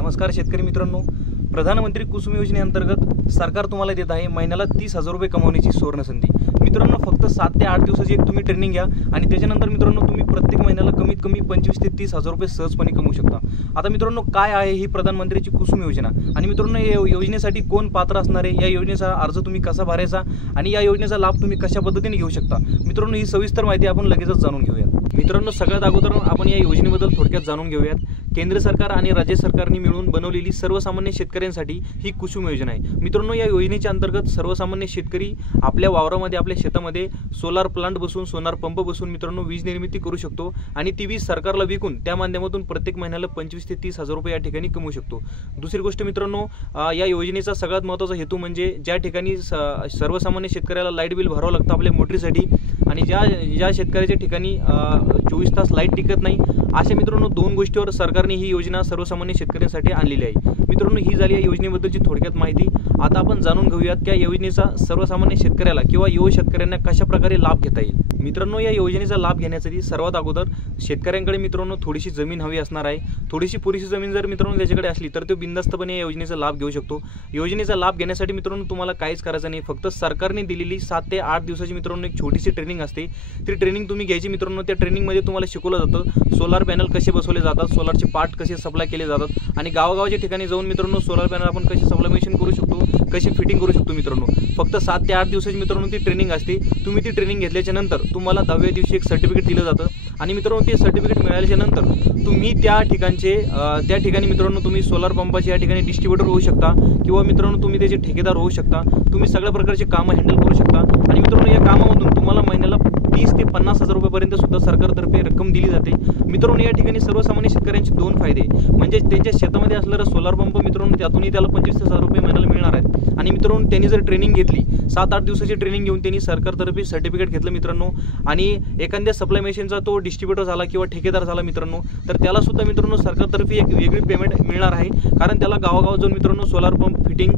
नमस्कार शेतकरी मित्रांनो, प्रधानमंत्री कुसुम योजनेअंतर्गत सरकार तुम्हाला देत आहे महिन्याला 30,000 रुपये कमवण्याची सुवर्ण संधी। मित्रांनो, फक्त 7 ते 8 दिवसाची एक तुम्ही ट्रेनिंग घ्या आणि त्याच्यानंतर मित्रांनो तुम्ही प्रत्येक महिन्याला कमीत कमी 25 ते 30,000 रुपये सहजपणे कमवू शकता। आता मित्रांनो, काय आहे ही प्रधानमंत्रीची कुसुम योजना आणि मित्रांनो या योजनेसाठी कोण पात्र असणार आहे, या योजनेचा अर्ज तुम्ही कसा भरायचा आणि या योजनेचा लाभ तुम्ही कशा पद्धतीने घेऊ शकता, मित्रांनो ही सविस्तर माहिती आपण लगेचच जाणून घेऊया। मित्रांनो, सगळ्यात अगोदर आपण या योजनेबद्दल थोडक्यात जाणून घेऊयात। केंद्र सरकार आणि राज्य सरकारने मिळून बनवलेली सर्वसामान्य शेतकऱ्यांसाठी ही कुसुम योजना आहे। मित्रांनो, या योजनेच्या अंतर्गत सर्वसामान्य शेतकरी आपल्या वावरामध्ये आपल्या शेतामध्ये सोलार प्लांट बसून सोलार पंप बसून मित्रांनो वीज निर्मिती करू शकतो आणि ती वीज सरकारला विकून त्या माध्यमातून प्रत्येक महिन्याला 25 ते 30,000 रुपये या ठिकाणी कमवू शकतो। दुसरी गोष्ट मित्रांनो, या योजनेचा सगळ्यात महत्त्वाचा हेतू म्हणजे ज्या ठिकाणी सर्वसामान्य शेतकऱ्याला लाईट बिल भरावं लागतं आपल्या मोटरीसाठी आणि ज्या शेतकऱ्याच्या ठिकाणी 24 तास लाईट टिकत नाही, अशा मित्रांनो दोन गोष्टीवर सरकारने ही योजना सर्वसामान्य शेतकऱ्यांसाठी आणलेली आहे। मित्रांनो, ही झाली या योजनेबद्दलची थोडक्यात माहिती। आता आपण जाणून घेऊयात की या योजनेचा सर्वसामान्य शेतकऱ्याला किंवा युवा शेतकऱ्यांना कशा प्रकारे लाभ घेता येईल। मित्रांनो, या योजनेचा लाभ घेण्यासाठी सर्वात अगोदर शेतकऱ्यांकडे मित्रांनो थोडीशी जमीन हवी असणार आहे। थोडीशी पुरेशी जमीन जर मित्रांनो त्याच्याकडे असली तर तो बिनधास्तपणे या योजनेचा लाभ घेऊ शकतो। योजनेचा लाभ घेण्यासाठी मित्रांनो तुम्हाला काहीच करायचं नाही, फक्त सरकारने दिलेली 7 ते 8 दिवसाची मित्रांनो एक छोटीशी ट्रेनिंग असते। ती ट्रेनिंग तुम्ही घ्यायची मित्रांनो। त्या ट्रेनिंगमध्ये तुम्हाला शिकवलं जातं सोलार पॅनल कसे बसवले जातात, सोलारचे पार्ट कसे सप्लाय केले जातात आणि गावागावाच्या ठिकाणी जाऊन मित्रांनो सोलार पॅनल आपण कसे सप्लायमेशन करू शकतो, कशी फिटिंग करू शकतो। मित्रांनो, फक्त 7 ते 8 दिवसाची मित्रांनो ती ट्रेनिंग असते। तुम्ही ती ट्रेनिंग घेतल्याच्या नंतर तुम्हाला 10व्या दिवशी एक सर्टिफिकेट दिलं जातं आणि मित्रांनो ते सर्टिफिकेट मिळाल्याच्या नंतर तुम्ही त्या ठिकाणी मित्रांनो तुम्ही सोलार पंपाचे या ठिकाणी डिस्ट्रीब्युटर होऊ शकता किंवा मित्रांनो तुम्ही त्याचे ठेकेदार होऊ शकता। तुम्ही सगळ्या प्रकारचे कामं हँडल करू शकता आणि मित्रांनो या कामामधून तुम्हाला महिन्याला 30 ते 50,000 रुपयापर्यंत सुद्धा सरकारतर्फे रक्कम दिली जाते। मित्रांनो, या ठिकाणी सर्वसामान्य शेतकऱ्यांचे दोन फायदे म्हणजे त्यांच्या शेतामध्ये असलेला सोलार पंप मित्रांनो त्यातूनही त्याला 25,000 रुपये महिन्याला मिळणार आहेत आणि मित्रांनो त्यांनी जर ट्रेनिंग घेतली 7-8 दिवसाची ट्रेनिंग घेऊन त्यांनी सरकारतर्फे सर्टिफिकेट घेतलं मित्रांनो आणि एखाद्या सप्लाय मशीनचा तो डिस्ट्रीब्युटर झाला किंवा ठेकेदार झाला मित्रांनो, तर त्याला सुद्धा मित्रांनो सरकारतर्फे एक वेगळी पेमेंट मिळणार आहे। कारण त्याला गावागावात जाऊन मित्रांनो solar pump fitting,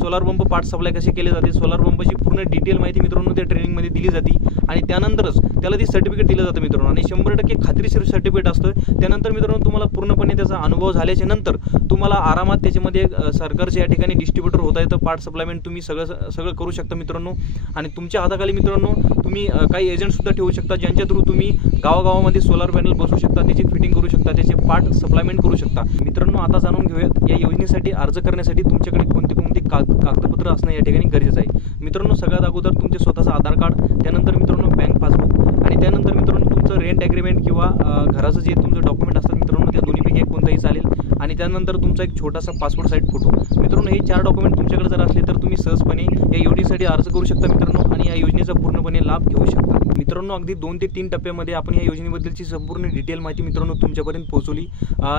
solar pump part supply कसे केले जाते, सोलार पंपाची पूर्ण डिटेल माहिती मित्रांनो त्या ट्रेनिंगमध्ये दिली जाते आणि त्यानंतरच त्याला ती सर्टिफिकेट दिलं जातं मित्रांनो आणि 100% खात्रीशीर सर्टिफिकेट असतं। त्यानंतर मित्रांनो तुम्हाला पूर्णपणे त्याचा अनुभव झाल्याच्या नंतर तुम्हाला आरामात त्याच्यामध्ये सरकारच्या या ठिकाणी डिस्ट्रीब्युटर होता येतं, पार्ट सप्लायमेंट तुम्ही सगळं करू शकता मित्रांनो आणि तुमच्या हाताखाली मित्रांनो तुम्ही काही एजंट सुद्धा ठेवू शकता ज्यांच्या थ्रू तुम्ही गावागावामध्ये सोलार पॅनल बसवू शकता, त्याची फिटिंग करू शकता, त्याचे पार्ट सप्लायमेंट करू शकता। मित्रांनो, आता जाणून घेऊयात या योजनेसाठी अर्ज करण्यासाठी तुमच्याकडे कोणते कागदपत्र असणं या ठिकाणी गरजेचं आहे। मित्रांनो, सगळ्यात अगोदर तुमचे स्वतःचं आधार कार्ड, त्यानंतर मित्रांनो बँक पासबुक आणि त्यानंतर मित्रांनो तुमचं रेंट ॲग्रीमेंट किंवा घराचं जे तुमचं डॉक्युमेंट असतात मित्रांनो त्या दोन्हीपैकी एक कोणताही चालेल आणि त्यानंतर तुमचा एक छोटासा पासपोर्ट साईज फोटो। मित्रांनो, हे 4 डॉक्युमेंट तुमच्याकडे जर असले तर तुम्ही सहजपणे या योजनेसाठी अर्ज करू शकता मित्रांनो आणि या योजनेचा पूर्णपणे लाभ घेऊ शकता। मित्रांनो, अगदी 2 ते 3 टप्प्यामध्ये आपण या योजनेबद्दलची संपूर्ण डिटेल माहिती मित्रांनो तुमच्यापर्यंत पोहोचवली।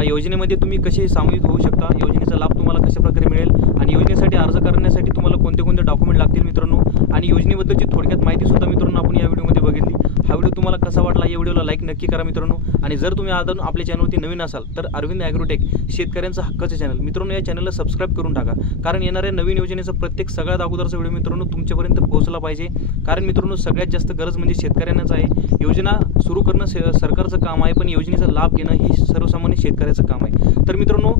योजनेमध्ये तुम्ही कसे सामील होऊ शकता, योजनेचा लाभ तुम्हाला कशा प्रकारे मिळेल आणि योजनेसाठी अर्ज करण्यासाठी तुम्हाला कोणते डॉक्युमेंट लागतील मित्रांनो आणि योजनेबद्दलची थोडक्यात माहिती सुद्धा मित्रांनो आपण या व्हिडिओमध्ये बघितली। हा व्हिडिओ तुम्हाला कसा वाटला, या व्हिडिओला लाईक नक्की करा मित्रांनो आणि जर तुम्ही अजून आपल्या चॅनलवरती नवीन असाल तर अरविंद ॲग्रोटेक शेतकऱ्यांचं हक्काचं चॅनल मित्रांनो या चॅनलला सबस्क्राईब करून टाका, कारण येणाऱ्या नवीन योजनेचा प्रत्येक सगळ्यात अगोदरचा व्हिडिओ मित्रांनो तुमच्यापर्यंत पोहोचला पाहिजे। कारण मित्रांनो सगळ्यात जास्त गरज म्हणजे शेतकऱ्यांनाच आहे। योजना सुरू करणं सरकारचं काम आहे, पण योजनेचा लाभ घेणं हे सर्वसामान्य शेतकऱ्याचं काम आहे। तर मित्रांनो,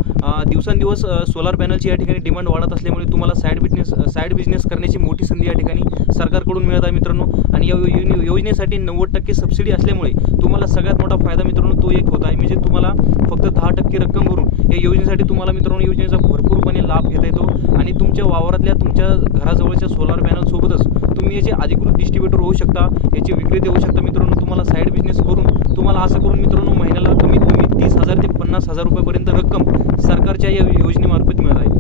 दिवसांदिवस सोलार पॅनलची या ठिकाणी डिमांड वाढत असल्यामुळे तुम्हाला साईड बिझनेस करण्याची मोठी संधी या ठिकाणी सरकारकडून मिळत आहे मित्रांनो आणि या योजनेसाठी 90% सबसिडी असल्यामुळे तुम्हाला सगळ्यात मोठा फायदा मित्रांनो तो एक होत आहे, म्हणजे तुम्हाला फक्त 10% रक्कम भरून या योजनेसाठी तुम्हाला मित्रांनो योजनेचा भरपूरपणे लाभ घेता येतो आणि तुमच्या वावरातल्या तुमच्या घराजवळच्या सोलार पॅनल सोबतच तुम्ही याचे अधिकृत डिस्ट्रीब्युटर होऊ शकता, याचे विक्रेते होऊ शकता मित्रांनो। तुम्हाला साईड बिझनेस करून तुम्हाला असं करून मित्रांनो महिन्याला कमीत कमी 30,000 ते 50,000 रुपयापर्यंत रक्कम सरकारच्या या योजनेमार्फत मिळत आहे।